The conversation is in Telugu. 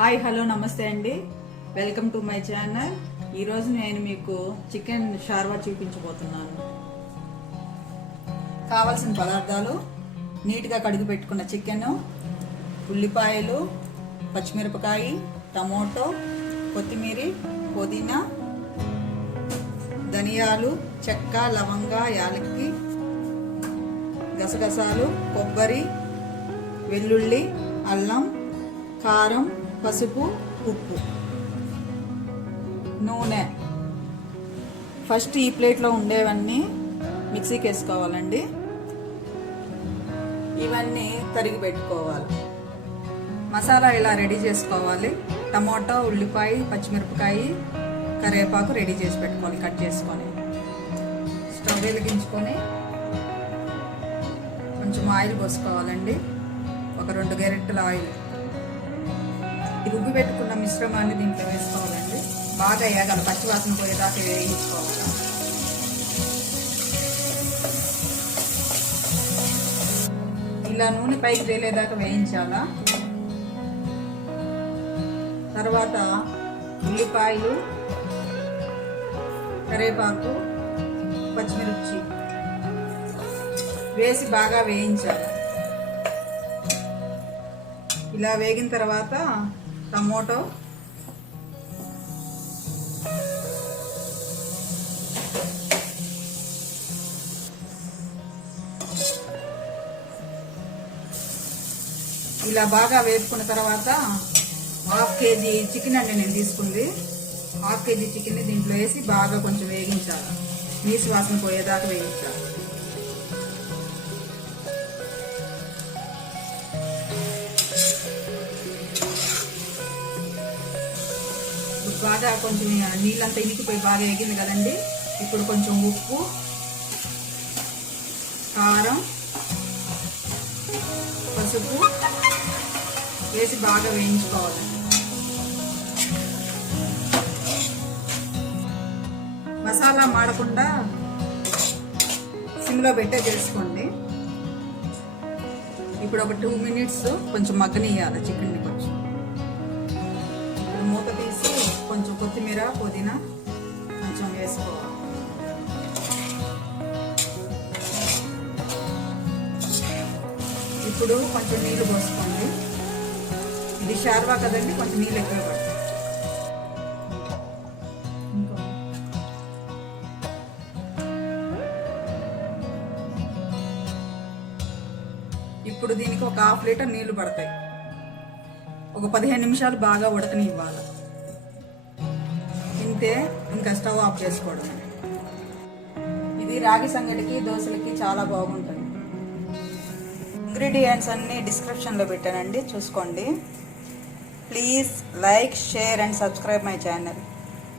హాయ్ హలో నమస్తే అండి, వెల్కమ్ టు మై ఛానల్. ఈరోజు నేను మీకు చికెన్ షార్వా చూపించబోతున్నాను. కావాల్సిన పదార్థాలు: నీట్గా కడిగి పెట్టుకున్న చికెన్, ఉల్లిపాయలు, పచ్చిమిరపకాయ, టమోటో, కొత్తిమీర, పుదీనా, ధనియాలు, చెక్క, లవంగ, యాలక్కి, గసగసాలు, కొబ్బరి, వెల్లుల్లి, అల్లం, కారం, పసుపు, ఉప్పు, నూనె. ఫస్ట్ ఈ ప్లేట్లో ఉండేవన్నీ మిక్సీకి వేసుకోవాలండి. ఇవన్నీ తరిగి పెట్టుకోవాలి. మసాలా ఇలా రెడీ చేసుకోవాలి. టమాటో, ఉల్లిపాయ, పచ్చిమిరపకాయ, కరివేపాకు రెడీ చేసి పెట్టుకోవాలి కట్ చేసుకొని. స్టవ్ వెలిగించుకొని కొంచెం ఆయిల్ పోసుకోవాలండి. ఒక 2 గరిటెల ఆయిల్. రుబ్బి పెట్టుకున్న మిశ్రమాన్ని దీంట్లో వేసుకోవాలండి. బాగా వేగాలి, పచ్చివాసన పోయేదాకా వేయించుకోవాలి. ఇలా నూనె పైకి తేలేదాకా వేయించాలా. తర్వాత ఉల్లిపాయలు, కరివేపాకు, పచ్చిమిర్చి వేసి బాగా వేయించాలి. ఇలా వేగిన తర్వాత టమోటో, ఇలా బాగా వేసుకున్న తర్వాత 1/2 కేజీ చికెన్ అండి నేను తీసుకుంది. 1/2 కేజీ చికెన్ని దీంట్లో వేసి బాగా కొంచెం వేగించాలి. నీసు వాసన పోయేదాకా వేయించాలి. బాగా కొంచెం నీళ్ళంతా ఇనికిపోయి బాగా వేగింది కదండి. ఇప్పుడు కొంచెం ఉప్పు, కారం, పసుపు వేసి బాగా వేయించుకోవాలి. మసాలా మాడకుండా సిమ్లో పెట్టే చేసుకోండి. ఇప్పుడు ఒక 2 మినిట్స్ కొంచెం మగ్గనియాలి చికెన్ని. కొంచెం మూత తీసి కొంచెం కొత్తిమీర, పుదీనా కొంచెం వేసుకోవాలి. ఇప్పుడు కొంచెం నీళ్ళు పోసుకోండి. ఇది షార్వా కదండి, కొంచెం నీళ్ళు ఎక్కువ పడతాయి. ఇప్పుడు దీనికి ఒక 1/2 లీటర్ నీళ్లు పడతాయి. ఒక 15 నిమిషాలు బాగా ఉడకనివ్వాలి. తింటే ఇంకా స్టవ్ ఆఫ్ చేసుకోవడం. ఇది రాగి సంగటికి, దోశలకి చాలా బాగుంటుంది. ఇంగ్రీడియంట్స్ అన్నీ డిస్క్రిప్షన్లో పెట్టానండి, చూసుకోండి. Please like, share and subscribe my channel.